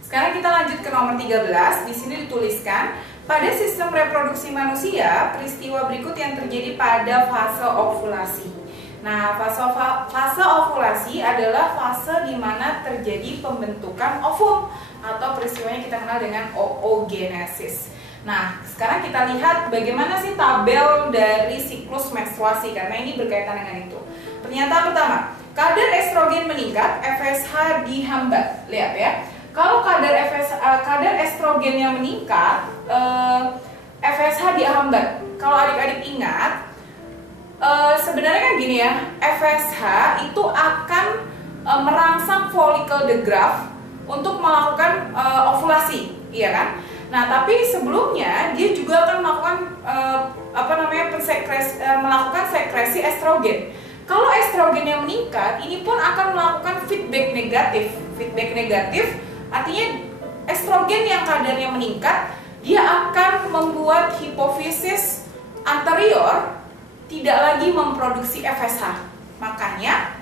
Sekarang kita lanjut ke nomor 13. Di sini dituliskan, pada sistem reproduksi manusia, peristiwa berikut yang terjadi pada fase ovulasi. Nah, fase ovulasi adalah fase di mana terjadi pembentukan ovum atau peristiwanya kita kenal dengan oogenesis. Nah, sekarang kita lihat bagaimana sih tabel dari siklus menstruasi, karena ini berkaitan dengan itu. Pernyataan pertama, kadar estrogen meningkat, FSH dihambat. Lihat ya. Kalau kadar estrogennya meningkat, FSH dihambat. Kalau adik-adik ingat, sebenarnya kan gini ya, FSH itu akan merangsang follicle the Graaff untuk melakukan ovulasi, iya kan? Nah, tapi sebelumnya dia juga akan melakukan melakukan sekresi estrogen. Kalau estrogennya meningkat, ini pun akan melakukan feedback negatif. Feedback negatif artinya estrogen yang kadarnya meningkat, dia akan membuat hipofisis anterior tidak lagi memproduksi FSH. Makanya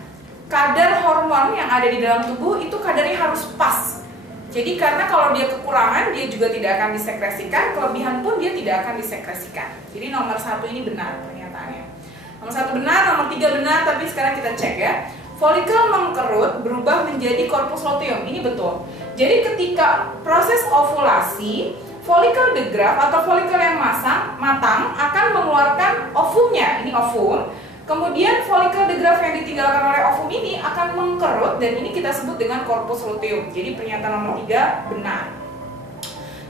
kadar hormon yang ada di dalam tubuh itu kadarnya harus pas. Jadi karena kalau dia kekurangan, dia juga tidak akan disekresikan, kelebihan pun dia tidak akan disekresikan. Jadi nomor 1 ini benar pernyataannya. Nomor 1 benar, nomor 3 benar, tapi sekarang kita cek ya. Folikel mengkerut berubah menjadi corpus luteum. Ini betul. Jadi ketika proses ovulasi, follicle the Graaff atau folikel yang matang akan mengeluarkan ovumnya. Ini ovum. Kemudian follicle the Graaff yang ditinggalkan oleh ovum ini akan mengkerut dan ini kita sebut dengan corpus luteum. Jadi pernyataan nomor 3 benar.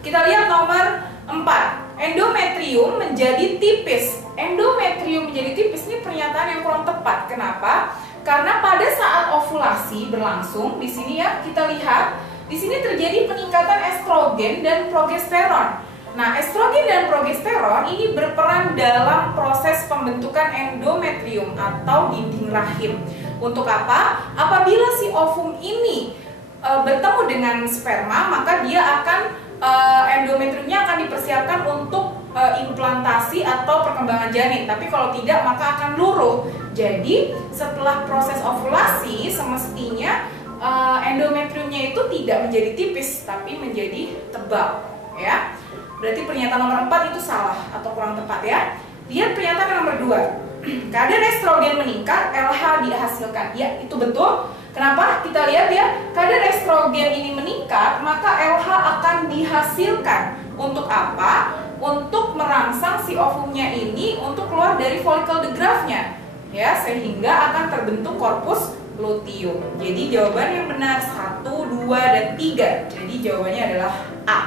Kita lihat nomor 4. Endometrium menjadi tipis. Endometrium menjadi tipis ini pernyataan yang kurang tepat. Kenapa? Karena pada saat ovulasi berlangsung, di sini ya kita lihat, di sini terjadi peningkatan estrogen dan progesteron. Nah, estrogen dan progesteron ini berperan dalam proses pembentukan endometrium atau dinding rahim. Untuk apa? Apabila si ovum ini bertemu dengan sperma, maka dia akan endometriumnya akan dipersiapkan untuk implantasi atau perkembangan janin. Tapi kalau tidak, maka akan luruh. Jadi setelah proses ovulasi semestinya endometriumnya itu tidak menjadi tipis tapi menjadi tebal, ya. Berarti pernyataan nomor 4 itu salah atau kurang tepat ya. Lihat pernyataan nomor 2. Kadar estrogen meningkat, LH dihasilkan. Ya, itu betul. Kenapa? Kita lihat ya, kadar estrogen ini meningkat, maka LH akan dihasilkan. Untuk apa? Untuk merangsang si ovumnya ini untuk keluar dari follicle the Graaff-nya. Ya, sehingga akan terbentuk corpus luteum. Jadi jawaban yang benar 1, 2, dan 3. Jadi jawabannya adalah A.